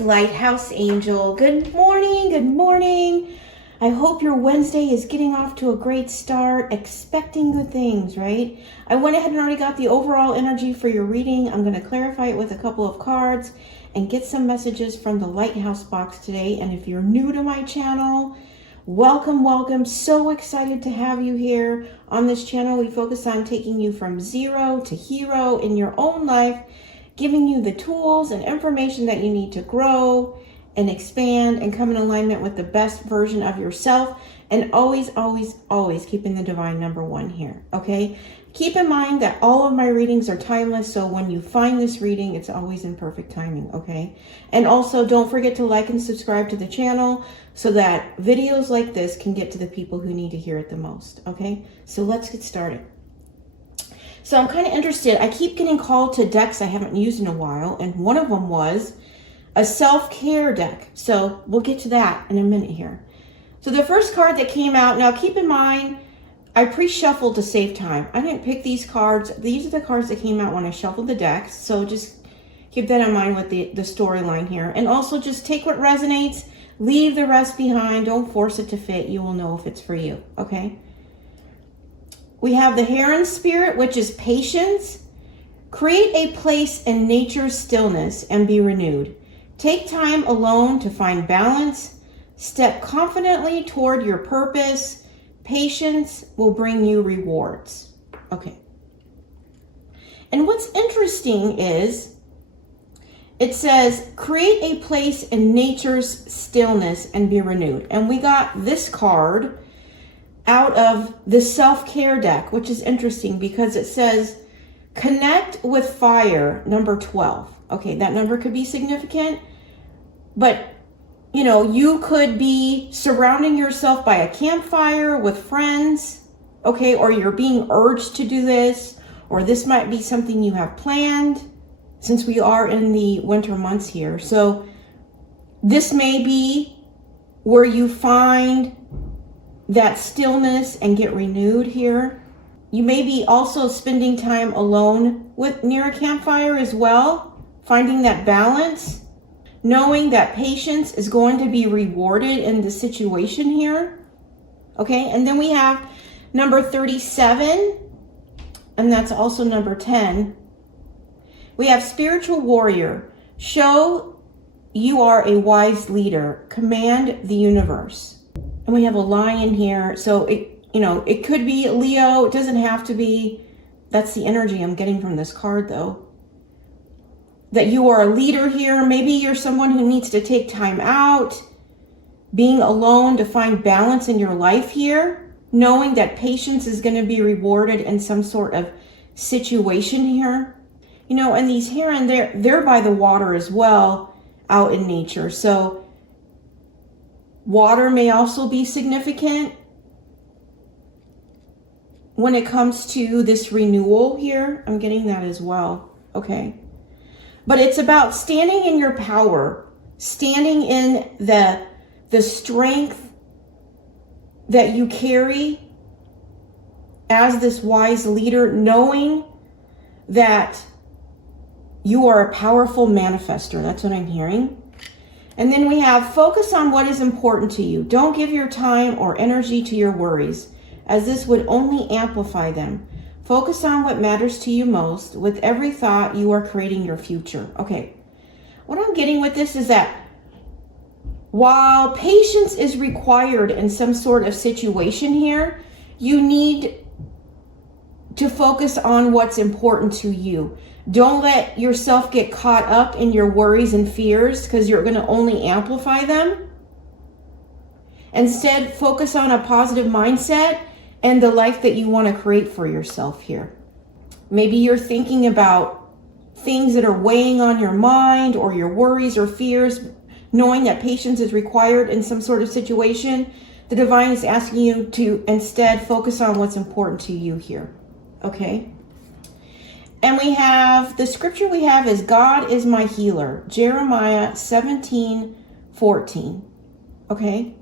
Lighthouse Angel. Good morning, good morning. I hope your Wednesday is getting off to a great start, expecting good things, right? I went ahead and already got the overall energy for your reading. I'm going to clarify it with a couple of cards and get some messages from the Lighthouse box today. And if you're new to my channel, welcome, welcome. So excited to have you here. On this channel, we focus on taking you from zero to hero in your own life, giving you the tools and information that you need to grow and expand and come in alignment with the best version of yourself, and always, always, always keeping the divine number one here, okay? Keep in mind that all of my readings are timeless, so when you find this reading, it's always in perfect timing, okay? And also, don't forget to like and subscribe to the channel so that videos like this can get to the people who need to hear it the most, okay? So let's get started. So I'm kind of interested. I keep getting called to decks I haven't used in a while, and one of them was a self-care deck. So we'll get to that in a minute here. So the first card that came out, now keep in mind, I pre-shuffled to save time. I didn't pick these cards. These are the cards that came out when I shuffled the decks. So just keep that in mind with the storyline here. And also just take what resonates, leave the rest behind. Don't force it to fit. You will know if it's for you, okay? We have the Heron Spirit, which is patience. Create a place in nature's stillness and be renewed. Take time alone to find balance. Step confidently toward your purpose. Patience will bring you rewards. Okay. And what's interesting is it says, create a place in nature's stillness and be renewed. And we got this card out of the self-care deck, which is interesting because it says, connect with fire, number 12. Okay, that number could be significant. But, you know, you could be surrounding yourself by a campfire with friends, okay, or you're being urged to do this, or this might be something you have planned since we are in the winter months here. So this may be where you find that stillness and get renewed here. You may be also spending time alone near a campfire as well, finding that balance, knowing that patience is going to be rewarded in the situation here. Okay, and then we have number 37, and that's also number 10. We have spiritual warrior. Show you are a wise leader. Command the universe. And we have a lion here. So it could be Leo. It doesn't have to be. That's the energy I'm getting from this card though. That you are a leader here. Maybe you're someone who needs to take time out, being alone to find balance in your life here, knowing that patience is going to be rewarded in some sort of situation here. You know, and these heron, they're by the water as well, out in nature. So water may also be significant when it comes to this renewal here. I'm getting that as well. Okay. But it's about standing in your power, standing in the strength that you carry as this wise leader, knowing that you are a powerful manifester. That's what I'm hearing. And then we have focus on what is important to you. Don't give your time or energy to your worries, as this would only amplify them. Focus on what matters to you most. With every thought, you are creating your future. Okay, what I'm getting with this is that while patience is required in some sort of situation here, you need to focus on what's important to you. Don't let yourself get caught up in your worries and fears because you're going to only amplify them. Instead, focus on a positive mindset and the life that you want to create for yourself here. Maybe you're thinking about things that are weighing on your mind or your worries or fears, knowing that patience is required in some sort of situation. The divine is asking you to instead focus on what's important to you here. Okay? And we have, the scripture we have is God is my healer. Jeremiah 17:14. Okay?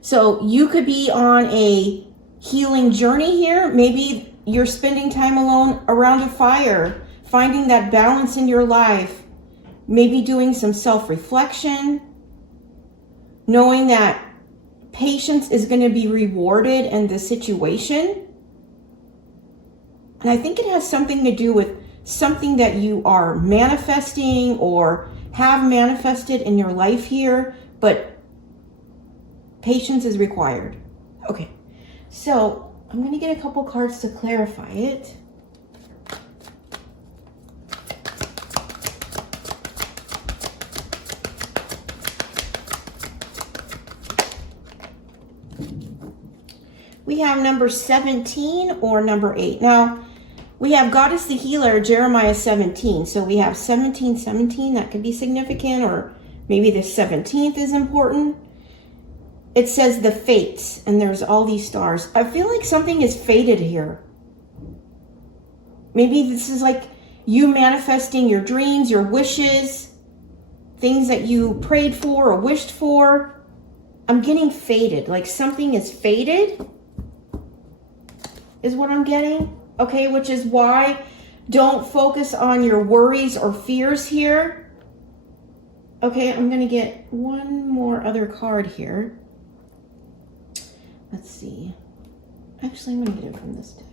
So you could be on a healing journey here. Maybe you're spending time alone around a fire, finding that balance in your life, maybe doing some self-reflection, knowing that patience is going to be rewarded in this situation. And I think it has something to do with something that you are manifesting or have manifested in your life here, but patience is required. Okay, so I'm going to get a couple cards to clarify it. We have number 17 or number 8. Now, we have Goddess the Healer, Jeremiah 17. So we have 1717, that could be significant, or maybe the 17th is important. It says the fates, and there's all these stars. I feel like something is fated here. Maybe this is like you manifesting your dreams, your wishes, things that you prayed for or wished for. I'm getting fated, like something is fated, is what I'm getting. Okay, which is why don't focus on your worries or fears here. Okay, I'm going to get one more other card here. Let's see. Actually, I'm going to get it from this deck.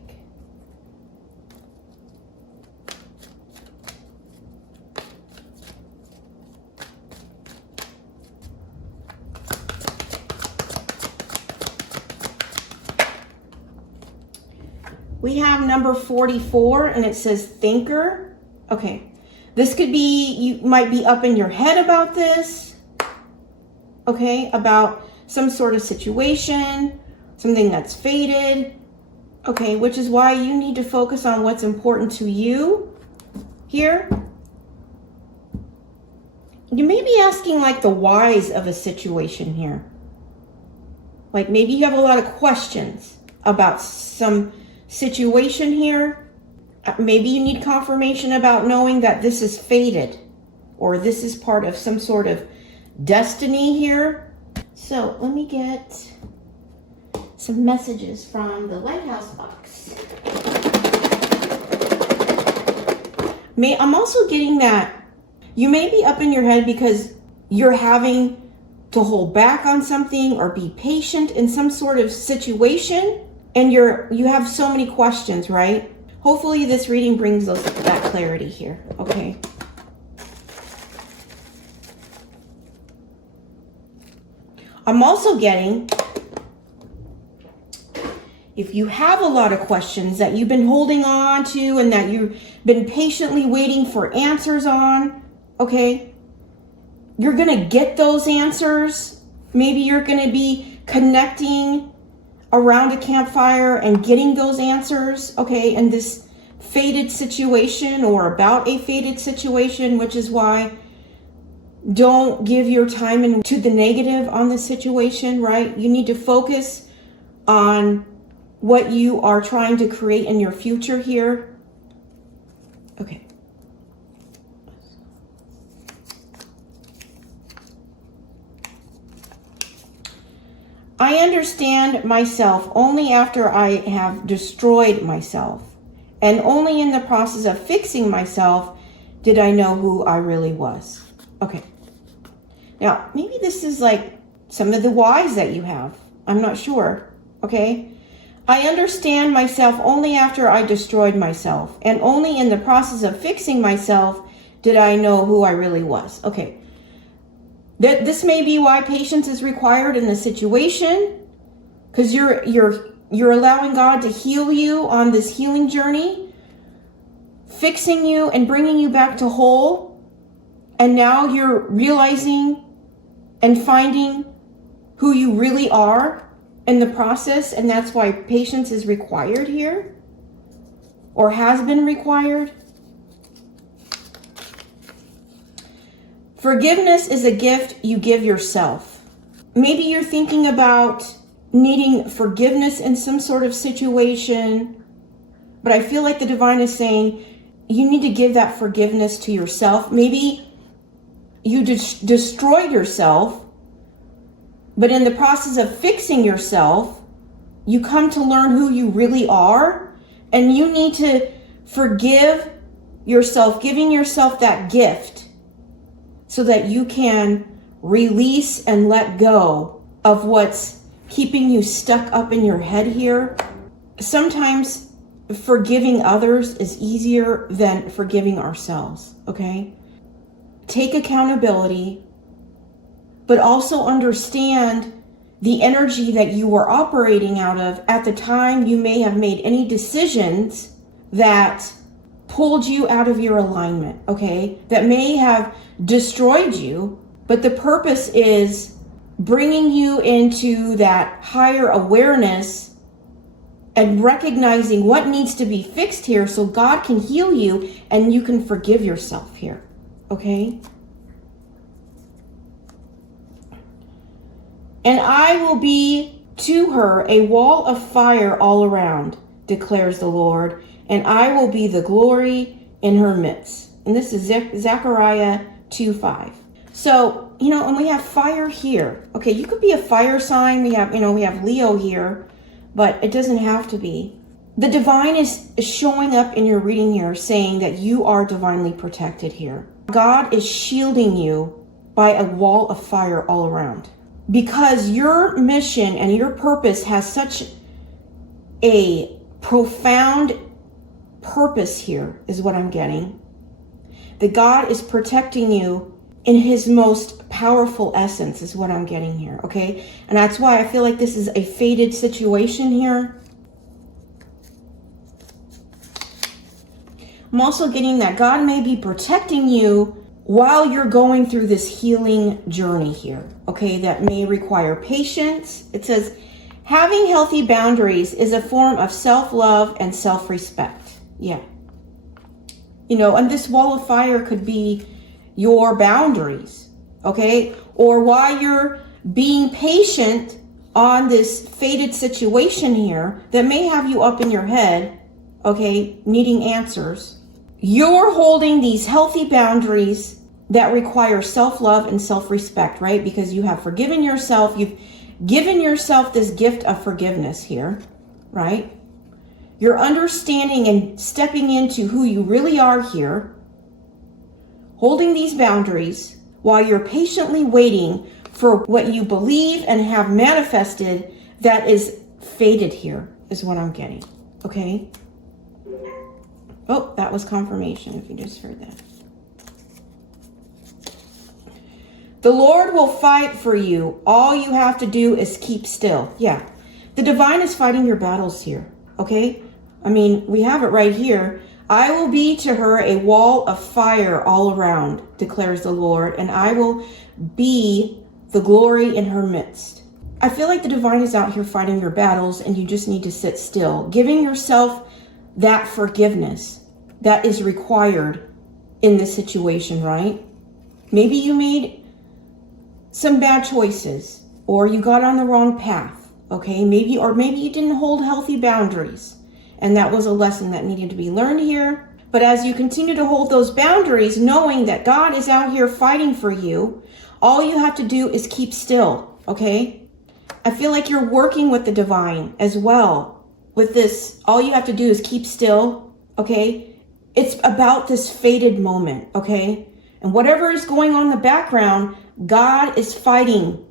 We have number 44, and it says thinker. Okay, this could be, you might be up in your head about this. Okay, about some sort of situation, something that's fated. Okay, which is why you need to focus on what's important to you here. You may be asking like the whys of a situation here. Like maybe you have a lot of questions about some situation here. Maybe you need confirmation about knowing that this is fated, or this is part of some sort of destiny here. So let me get some messages from the Lighthouse box. I'm also getting that you may be up in your head because you're having to hold back on something or be patient in some sort of situation. And you have so many questions, right? Hopefully this reading brings that clarity here, okay? I'm also getting, if you have a lot of questions that you've been holding on to and that you've been patiently waiting for answers on, okay? You're gonna get those answers. Maybe you're gonna be connecting around a campfire and getting those answers, okay, in this fated situation or about a fated situation, which is why don't give your time into the negative on the situation, right? You need to focus on what you are trying to create in your future here. Okay. I understand myself only after I have destroyed myself, and only in the process of fixing myself did I know who I really was. Okay. Now, maybe this is like some of the whys that you have. I'm not sure. Okay. I understand myself only after I destroyed myself, and only in the process of fixing myself did I know who I really was. Okay. This may be why patience is required in the situation, because you're allowing God to heal you on this healing journey, fixing you and bringing you back to whole. And now you're realizing and finding who you really are in the process. And that's why patience is required here, or has been required. Forgiveness is a gift you give yourself. Maybe you're thinking about needing forgiveness in some sort of situation, but I feel like the divine is saying you need to give that forgiveness to yourself. Maybe you destroyed yourself, but in the process of fixing yourself, you come to learn who you really are, and you need to forgive yourself, giving yourself that gift so that you can release and let go of what's keeping you stuck up in your head here. Sometimes forgiving others is easier than forgiving ourselves, okay? Take accountability, but also understand the energy that you were operating out of at the time you may have made any decisions that pulled you out of your alignment, okay? That may have destroyed you, but the purpose is bringing you into that higher awareness and recognizing what needs to be fixed here so God can heal you and you can forgive yourself here, okay? And I will be to her a wall of fire all around, declares the Lord, and I will be the glory in her midst. And this is Zechariah 2:5. So, and we have fire here. Okay, you could be a fire sign. We have Leo here, but it doesn't have to be. The divine is showing up in your reading here, saying that you are divinely protected here. God is shielding you by a wall of fire all around. Because your mission and your purpose has such a profound purpose here, is what I'm getting. That God is protecting you in his most powerful essence, is what I'm getting here, okay? And that's why I feel like this is a fated situation here. I'm also getting that God may be protecting you while you're going through this healing journey here, okay? That may require patience. It says, having healthy boundaries is a form of self-love and self-respect. Yeah. And this wall of fire could be your boundaries, okay? Or while you're being patient on this fated situation here that may have you up in your head, okay, needing answers, you're holding these healthy boundaries that require self-love and self-respect, right? Because you have forgiven yourself. You've given yourself this gift of forgiveness here, right? You're understanding and stepping into who you really are here, holding these boundaries while you're patiently waiting for what you believe and have manifested that is fated here, is what I'm getting, okay? Oh, that was confirmation, if you just heard that. The Lord will fight for you. All you have to do is keep still. Yeah, the divine is fighting your battles here, okay? I mean, we have it right here. I will be to her a wall of fire all around, declares the Lord, and I will be the glory in her midst. I feel like the divine is out here fighting your battles and you just need to sit still, giving yourself that forgiveness that is required in this situation, right? Maybe you made some bad choices or you got on the wrong path, okay? Maybe you didn't hold healthy boundaries. And that was a lesson that needed to be learned here. But as you continue to hold those boundaries, knowing that God is out here fighting for you, all you have to do is keep still, okay? I feel like you're working with the divine as well. With this, all you have to do is keep still, okay? It's about this fated moment, okay? And whatever is going on in the background, God is fighting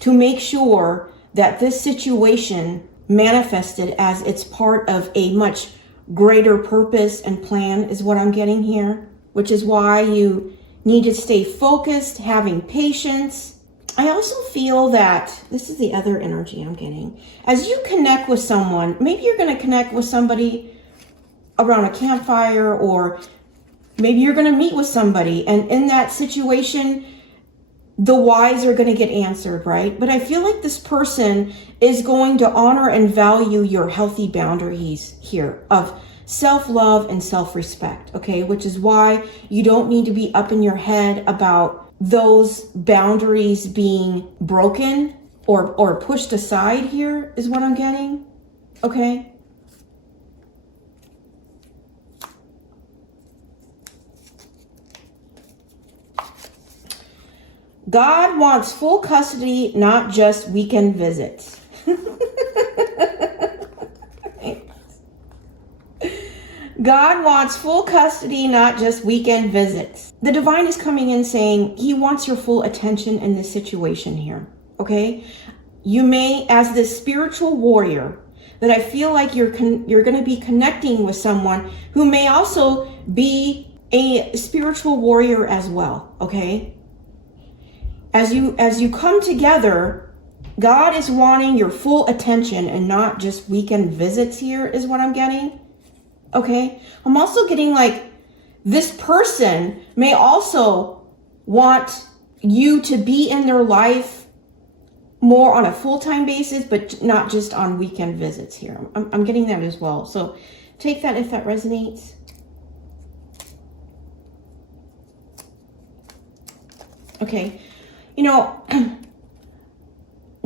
to make sure that this situation manifested as it's part of a much greater purpose and plan, is what I'm getting here, which is why you need to stay focused, having patience. I also feel that this is the other energy I'm getting. As you connect with someone, maybe you're going to connect with somebody around a campfire, or maybe you're going to meet with somebody, and in that situation, the whys are going to get answered, right? But I feel like this person is going to honor and value your healthy boundaries here of self-love and self-respect, okay? Which is why you don't need to be up in your head about those boundaries being broken or pushed aside here, is what I'm getting, okay? God wants full custody, not just weekend visits. God wants full custody, not just weekend visits. The divine is coming in saying he wants your full attention in this situation here, okay? You may, as this spiritual warrior, that I feel like you're going to be connecting with someone who may also be a spiritual warrior as well, okay? As you come together, God is wanting your full attention and not just weekend visits here is what I'm getting. Okay? I'm also getting like this person may also want you to be in their life more on a full-time basis, but not just on weekend visits here. I'm getting that as well. So take that if that resonates. Okay. You know,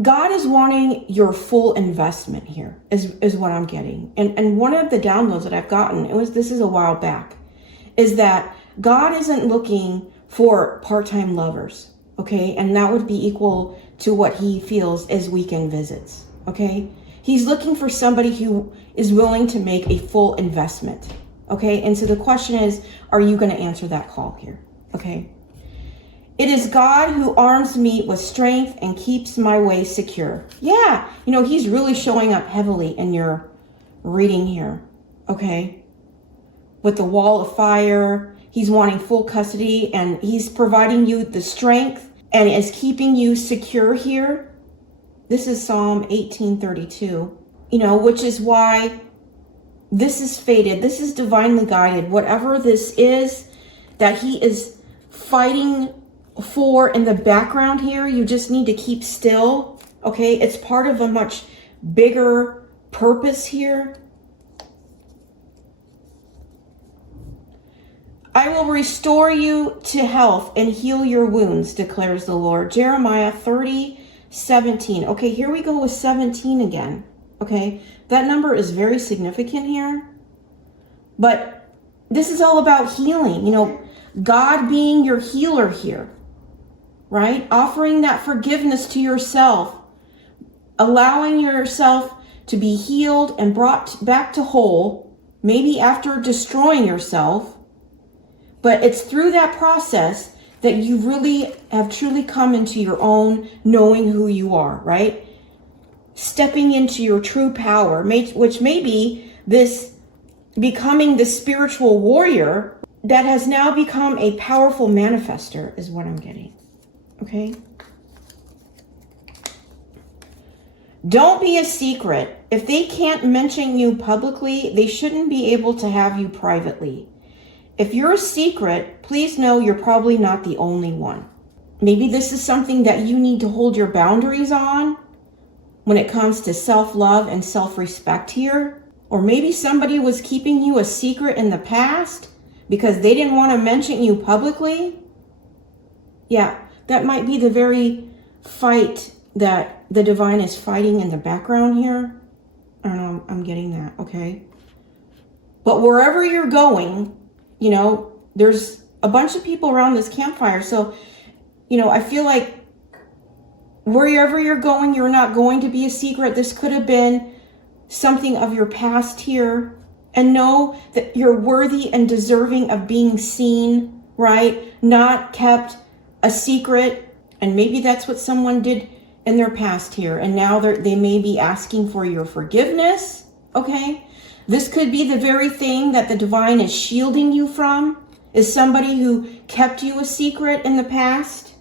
God is wanting your full investment here is what I'm getting. And one of the downloads that I've gotten, this is a while back, is that God isn't looking for part-time lovers, okay? And that would be equal to what he feels as weekend visits, okay? He's looking for somebody who is willing to make a full investment, okay? And so the question is, are you going to answer that call here, okay? It is God who arms me with strength and keeps my way secure. Yeah, you know, he's really showing up heavily in your reading here, okay? With the wall of fire, he's wanting full custody and he's providing you the strength and is keeping you secure here. This is Psalm 1832, you know, which is why this is fated. This is divinely guided. Whatever this is that he is fighting for in the background here, you just need to keep still, okay? It's part of a much bigger purpose here. I will restore you to health and heal your wounds, declares the Lord. Jeremiah 30:17. Okay, here we go with 17 again, okay? That number is very significant here. But this is all about healing, you know, God being your healer here, right? Offering that forgiveness to yourself, allowing yourself to be healed and brought back to whole, maybe after destroying yourself. But it's through that process that you really have truly come into your own knowing who you are, right? Stepping into your true power, which may be this becoming the spiritual warrior that has now become a powerful manifester is what I'm getting. Okay? Don't be a secret. If they can't mention you publicly, they shouldn't be able to have you privately. If you're a secret, please know you're probably not the only one. Maybe this is something that you need to hold your boundaries on when it comes to self-love and self-respect here. Or maybe somebody was keeping you a secret in the past because they didn't want to mention you publicly. Yeah, that might be the very fight that the divine is fighting in the background here. I don't know, I'm getting that, okay? But wherever you're going, you know, there's a bunch of people around this campfire. So, you know, I feel like wherever you're going, you're not going to be a secret. This could have been something of your past here. And know that you're worthy and deserving of being seen, right? Not kept a secret. And maybe that's what someone did in their past here. And now they may be asking for your forgiveness, okay? This could be the very thing that the divine is shielding you from, is somebody who kept you a secret in the past.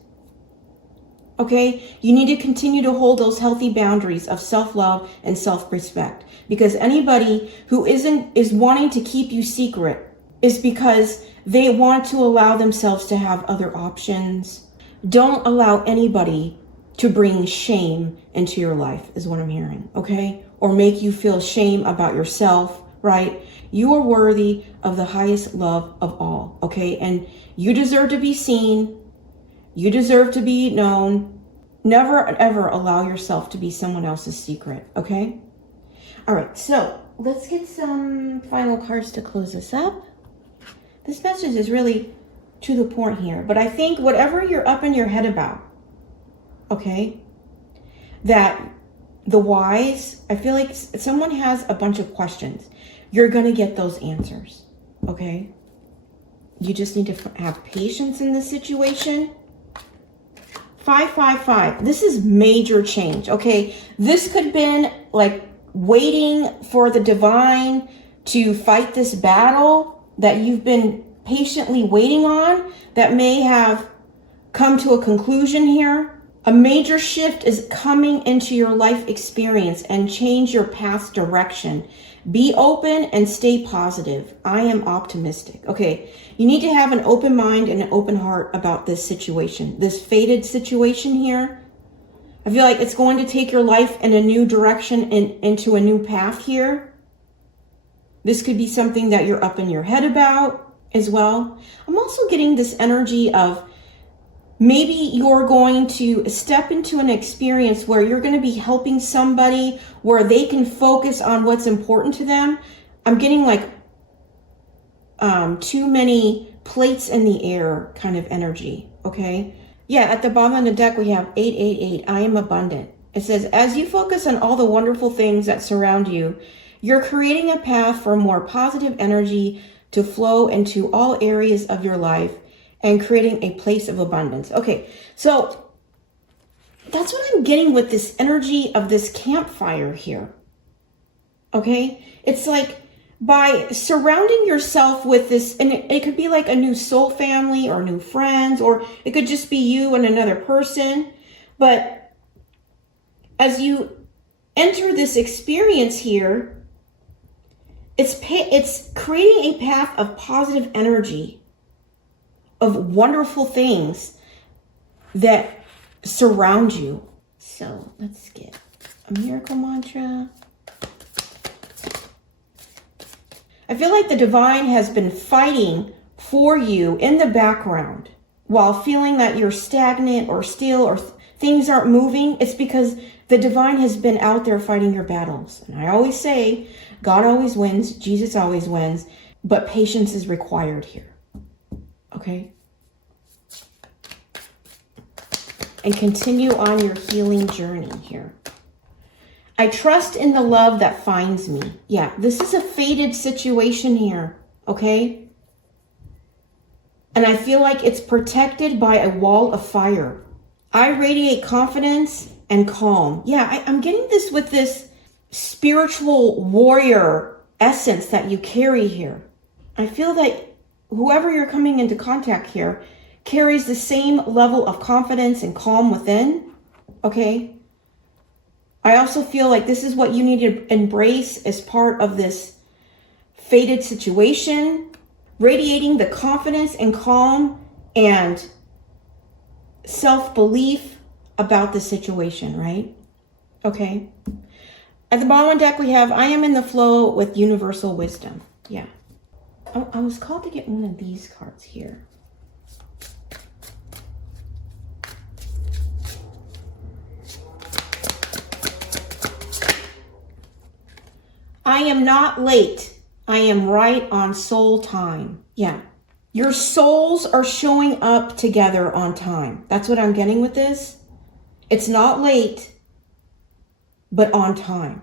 Okay, you need to continue to hold those healthy boundaries of self-love and self-respect, because anybody who is wanting to keep you secret is because they want to allow themselves to have other options. Don't allow anybody to bring shame into your life is what I'm hearing, okay? Or make you feel shame about yourself, right? You are worthy of the highest love of all, okay? And you deserve to be seen. You deserve to be known. Never, ever allow yourself to be someone else's secret, okay? All right, so let's get some final cards to close this up. This message is really to the point here, but I think whatever you're up in your head about, okay, that the whys, I feel like someone has a bunch of questions. You're going to get those answers, okay? You just need to have patience in this situation. 555. This is major change, okay? This could have been like waiting for the divine to fight this battle that you've been patiently waiting on that may have come to a conclusion here. A major shift is coming into your life experience and change your path's direction. Be open and stay positive. I am optimistic. Okay, you need to have an open mind and an open heart about this situation, this fated situation here. I feel like it's going to take your life in a new direction and into a new path here. This could be something that you're up in your head about as well. I'm also getting this energy of maybe you're going to step into an experience where you're going to be helping somebody where they can focus on what's important to them. I'm getting like too many plates in the air kind of energy, okay? Yeah, at the bottom of the deck, we have 888, I am abundant. It says, as you focus on all the wonderful things that surround you, you're creating a path for more positive energy to flow into all areas of your life and creating a place of abundance. Okay, so that's what I'm getting with this energy of this campfire here. Okay, it's like by surrounding yourself with this, and it could be like a new soul family or new friends, or it could just be you and another person. But as you enter this experience here, it's creating a path of positive energy, of wonderful things that surround you. So let's get a miracle mantra. I feel like the divine has been fighting for you in the background while feeling that you're stagnant or still or things aren't moving. It's because the divine has been out there fighting your battles. And I always say, God always wins, Jesus always wins, but patience is required here. Okay? And continue on your healing journey here. I trust in the love that finds me. Yeah, this is a fated situation here, okay? And I feel like it's protected by a wall of fire. I radiate confidence and calm. Yeah, I'm getting this with this spiritual warrior essence that you carry here. I feel that whoever you're coming into contact here carries the same level of confidence and calm within, okay? I also feel like this is what you need to embrace as part of this fated situation, radiating the confidence and calm and self-belief about the situation, right? Okay. At the bottom of the deck, we have, I am in the flow with universal wisdom. Yeah. I was called to get one of these cards here. I am not late. I am right on soul time. Yeah. Your souls are showing up together on time. That's what I'm getting with this. It's not late, but on time.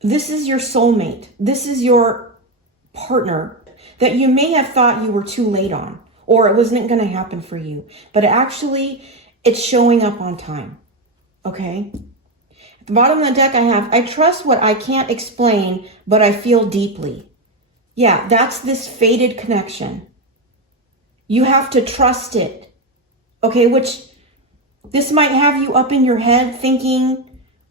This is your soulmate. This is your partner that you may have thought you were too late on, or it wasn't going to happen for you. But actually, it's showing up on time. Okay? At the bottom of the deck, I trust what I can't explain, but I feel deeply. Yeah, that's this fated connection. You have to trust it. Okay, which this might have you up in your head thinking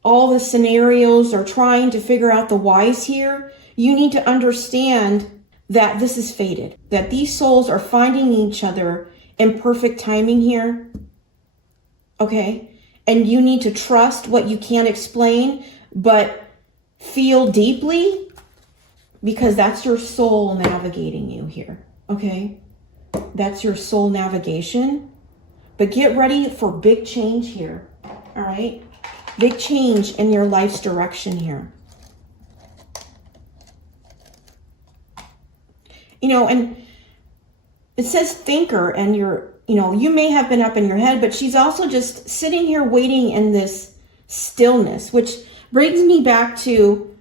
all the scenarios or trying to figure out the whys here. You need to understand that this is fated, that these souls are finding each other in perfect timing here. Okay? And you need to trust what you can't explain, but feel deeply, because that's your soul navigating you here. Okay? That's your soul navigation. But get ready for big change here. All right? Big change in your life's direction here. You know, and it says thinker, and you may have been up in your head, but she's also just sitting here waiting in this stillness, which brings me back to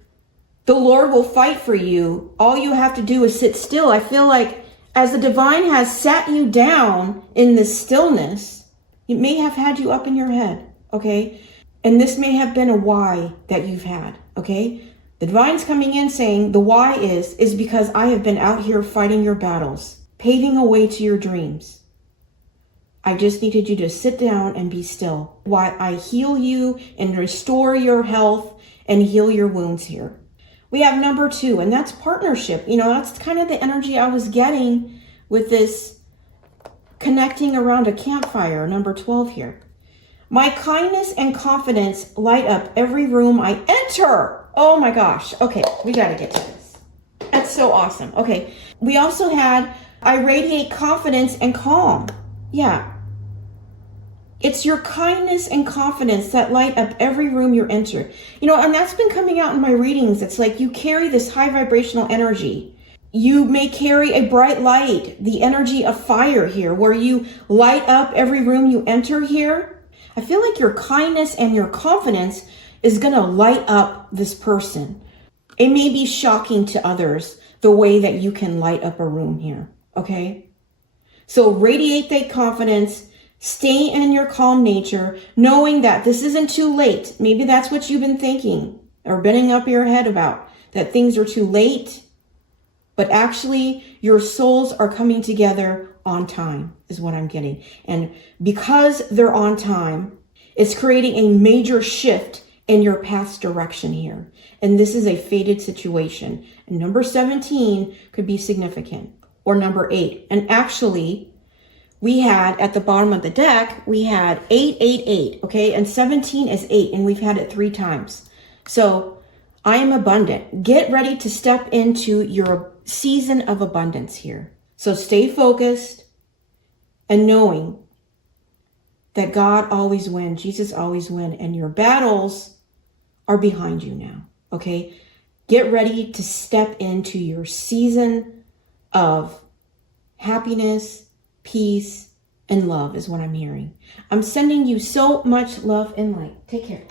The Lord will fight for you. All you have to do is sit still. I feel like as the divine has sat you down in this stillness, it may have had you up in your head, okay? And this may have been a why that you've had, okay? The divine's coming in saying the why is because I have been out here fighting your battles, paving a way to your dreams. I just needed you to sit down and be still while I heal you and restore your health and heal your wounds here. We have number 2, and that's partnership. That's kind of the energy I was getting with this connecting around a campfire, number 12 here. My kindness and confidence light up every room I enter. Oh my gosh. Okay, we got to get to this. That's so awesome. Okay, we also had, I radiate confidence and calm. Yeah. It's your kindness and confidence that light up every room you enter. And that's been coming out in my readings. It's like you carry this high vibrational energy. You may carry a bright light, the energy of fire here, where you light up every room you enter here. I feel like your kindness and your confidence is going to light up this person. It may be shocking to others the way that you can light up a room here, okay? So radiate that confidence. Stay in your calm nature, knowing that this isn't too late. Maybe that's what you've been thinking or bending up your head about, that things are too late. But actually, your souls are coming together on time, is what I'm getting. And because they're on time, it's creating a major shift in your path's direction here. And this is a fated situation. And number 17 could be significant, or number 8. And actually, we had at the bottom of the deck, we had 888, okay? And 17 is 8, and we've had it 3 times. So I am abundant. Get ready to step into your season of abundance here. So stay focused and knowing that God always wins, Jesus always wins, and your battles are behind you now, okay? Get ready to step into your season of happiness, peace, and love is what I'm hearing. I'm sending you so much love and light. Take care.